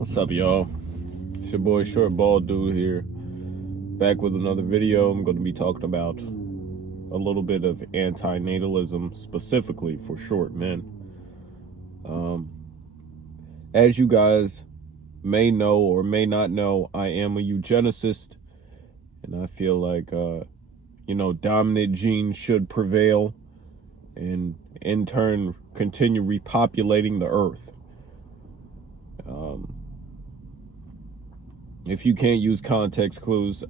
What's up, y'all? It's your boy Short Bald Dude here, back with another video. I'm going to be talking about a little bit of antinatalism, specifically for short men. As you guys may know or may not know, I am a eugenicist, and I feel like, dominant genes should prevail and in turn continue repopulating the earth. If you can't use context clues,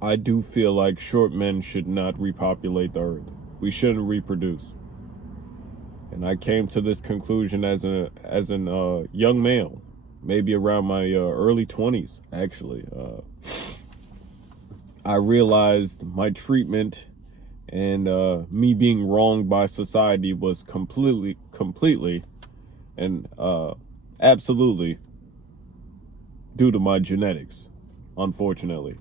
I do feel like short men should not repopulate the earth. We shouldn't reproduce. And I came to this conclusion as a young male, maybe around my early 20s, actually. I realized my treatment and me being wronged by society was completely and absolutely due to my genetics, unfortunately.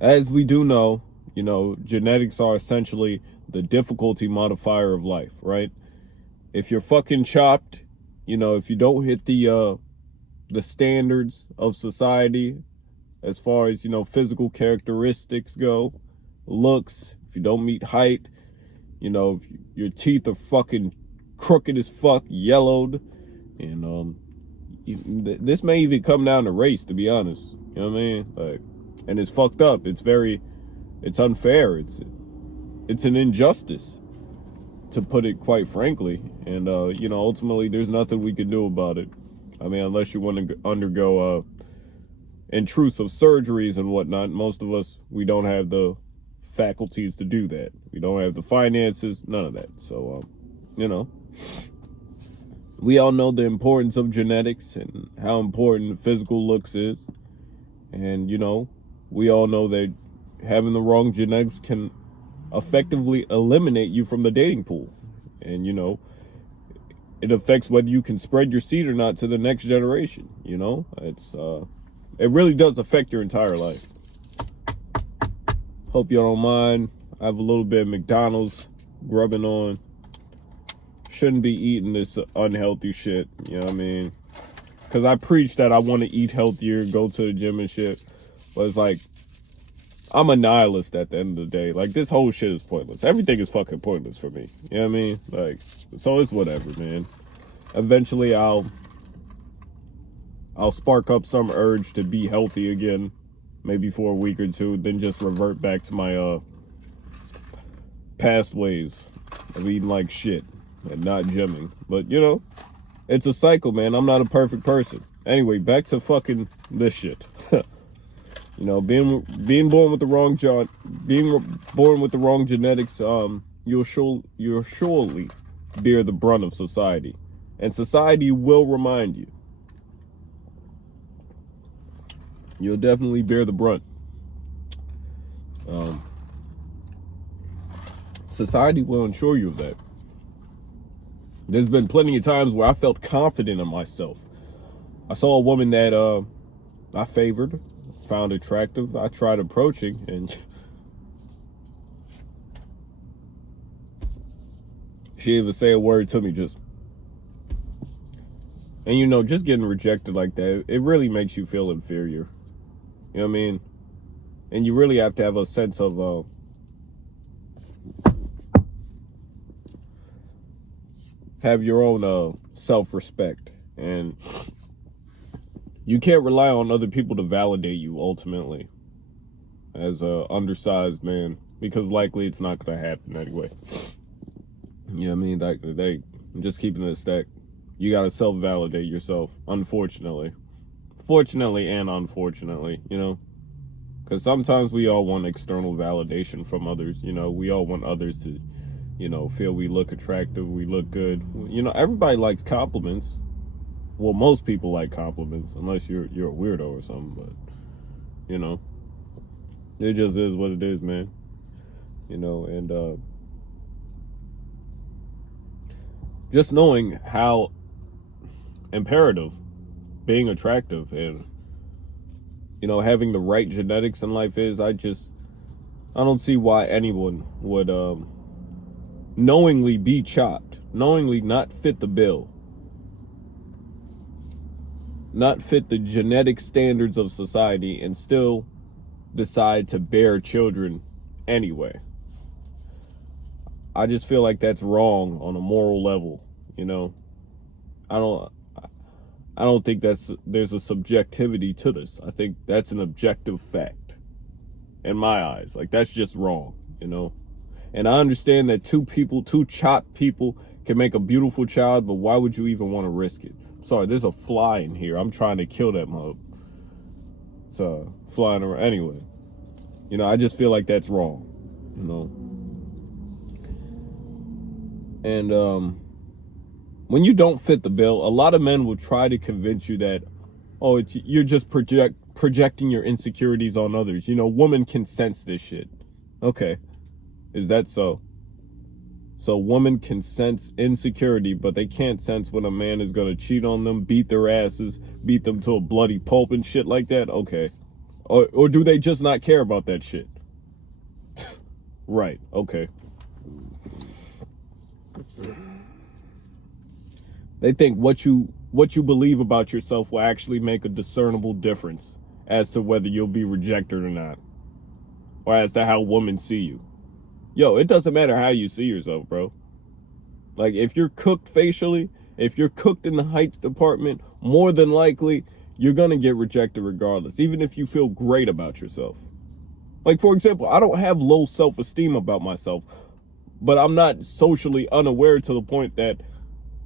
As we do know, genetics are essentially the difficulty modifier of life, right? If you're fucking chopped, if you don't hit the standards of society as far as, physical characteristics go, looks, if you don't meet height, if your teeth are fucking crooked as fuck, yellowed, and this may even come down to race, to be honest. You know what I mean? Like, and it's fucked up. It's unfair. It's an injustice, to put it quite frankly. And ultimately, there's nothing we can do about it. I mean, unless you want to undergo intrusive surgeries and whatnot. Most of us, we don't have the faculties to do that. We don't have the finances, none of that. So, we all know the importance of genetics and how important physical looks is. And, we all know that having the wrong genetics can effectively eliminate you from the dating pool. And, it affects whether you can spread your seed or not to the next generation. It really does affect your entire life. Hope y'all don't mind. I have a little bit of McDonald's grubbing on. Shouldn't be eating this unhealthy shit, you know what I mean? Because I preach that I want to eat healthier, go to the gym and shit. But it's like, I'm a nihilist at the end of the day. Like, this whole shit is pointless. Everything is fucking pointless for me. You know what I mean? Like, so it's whatever, man. Eventually, I'll spark up some urge to be healthy again. Maybe for a week or two. Then just revert back to my past ways of eating like shit and not gymming. But, it's a cycle, man. I'm not a perfect person. Anyway, back to fucking this shit. Being born with the wrong genetics, you'll surely bear the brunt of society. And society will remind you. You'll definitely bear the brunt. Society will ensure you of that. There's been plenty of times where I felt confident in myself. I saw a woman that I favored, found attractive. I tried approaching, and she didn't even say a word to me. Just getting rejected like that, it really makes you feel inferior. You know what I mean? And you really have to have a sense of have your own self-respect, and you can't rely on other people to validate you ultimately as a undersized man, because likely it's not going to happen anyway. You know what I mean? I'm just keeping it a stack. You got to self-validate yourself, unfortunately. Fortunately and unfortunately, because sometimes we all want external validation from others. We all want others to, feel we look attractive, we look good. Everybody likes compliments. Well, most people like compliments, unless you're a weirdo or something. But, it just is what it is, man. And just knowing how imperative being attractive and, having the right genetics in life is, I don't see why anyone would knowingly be chopped, knowingly not fit the bill, not fit the genetic standards of society and still decide to bear children anyway. I just feel like that's wrong on a moral level, you know. I don't think there's a subjectivity to this. I think that's an objective fact in my eyes. Like, that's just wrong, you know. And I understand that two chopped people can make a beautiful child, but why would you even want to risk it? Sorry, there's a fly in here. I'm trying to kill that mug. It's flying around. Anyway, you know, I just feel like that's wrong, you know. And when you don't fit the bill, a lot of men will try to convince you that, oh, you're just projecting your insecurities on others. You know, women can sense this shit. Okay, is that so? So women can sense insecurity, but they can't sense when a man is going to cheat on them, beat their asses, beat them to a bloody pulp and shit like that? Okay. Or do they just not care about that shit? Right, okay. They think what you believe about yourself will actually make a discernible difference as to whether you'll be rejected or not, or as to how women see you. Yo, it doesn't matter how you see yourself, bro. Like, if you're cooked facially, if you're cooked in the height department, more than likely, you're gonna get rejected regardless, even if you feel great about yourself. Like, for example, I don't have low self-esteem about myself, but I'm not socially unaware to the point that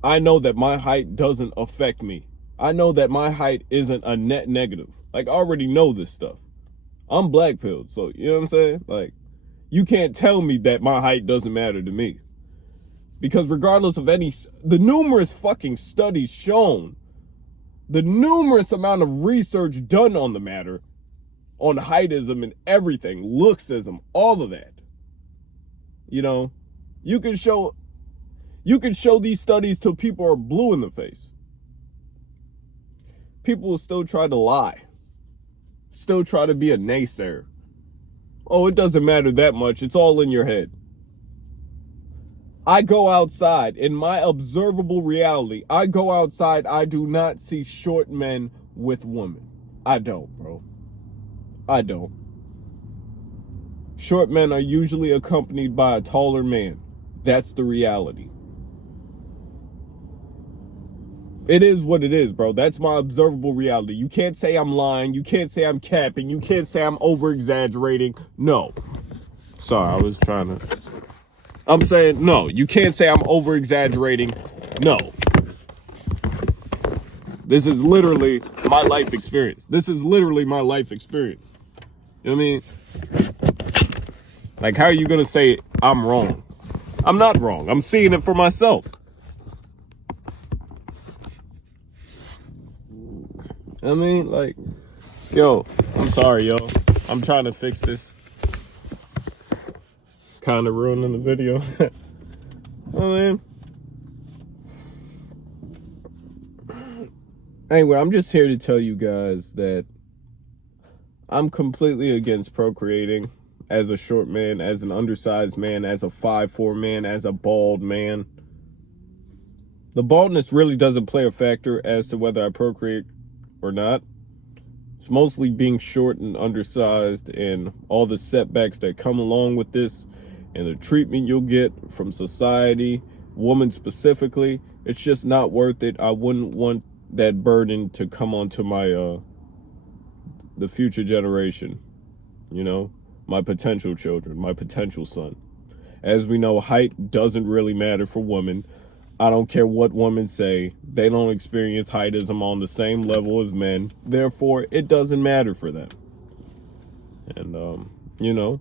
I know that my height doesn't affect me. I know that my height isn't a net negative. Like, I already know this stuff. I'm black pilled, so you know what I'm saying? Like, you can't tell me that my height doesn't matter to me. Because regardless of the numerous fucking studies shown, the numerous amount of research done on the matter, on heightism and everything, looksism, all of that. You know, you can show these studies till people are blue in the face. People will still try to lie. Still try to be a naysayer. Oh, it doesn't matter that much. It's all in your head. I go outside. In my observable reality, I go outside. I do not see short men with women. I don't, bro. I don't. Short men are usually accompanied by a taller man. That's the reality. It is what it is, bro. That's my observable reality. You can't say I'm lying. You can't say I'm capping. You can't say I'm over-exaggerating. No. Sorry, I'm saying, no. You can't say I'm over-exaggerating. No. This is literally my life experience. You know what I mean? Like, how are you going to say I'm wrong? I'm not wrong. I'm seeing it for myself. I mean, like, yo, I'm sorry, yo. I'm trying to fix this. Kind of ruining the video. I mean, anyway, I'm just here to tell you guys that I'm completely against procreating as a short man, as an undersized man, as a 5'4" man, as a bald man. The baldness really doesn't play a factor as to whether I procreate or not. It's mostly being short and undersized and all the setbacks that come along with this and the treatment you'll get from society, women specifically. It's just not worth it. I wouldn't want that burden to come onto my the future generation, you know, my potential children, my potential son. As we know, height doesn't really matter for women. I don't care what women say. They don't experience heightism on the same level as men. Therefore, it doesn't matter for them. And, you know,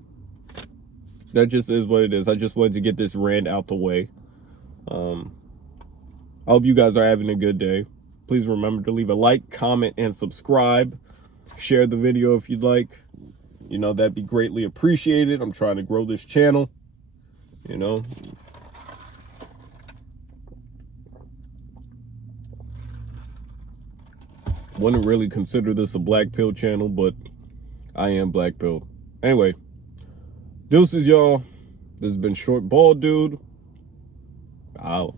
that just is what it is. I just wanted to get this rant out the way. I hope you guys are having a good day. Please remember to leave a like, comment, and subscribe. Share the video if you'd like. You know, that'd be greatly appreciated. I'm trying to grow this channel, you know. Wouldn't really consider this a black pill channel, but I am black pilled. Anyway, deuces, y'all. This has been Short Bald Dude. Out.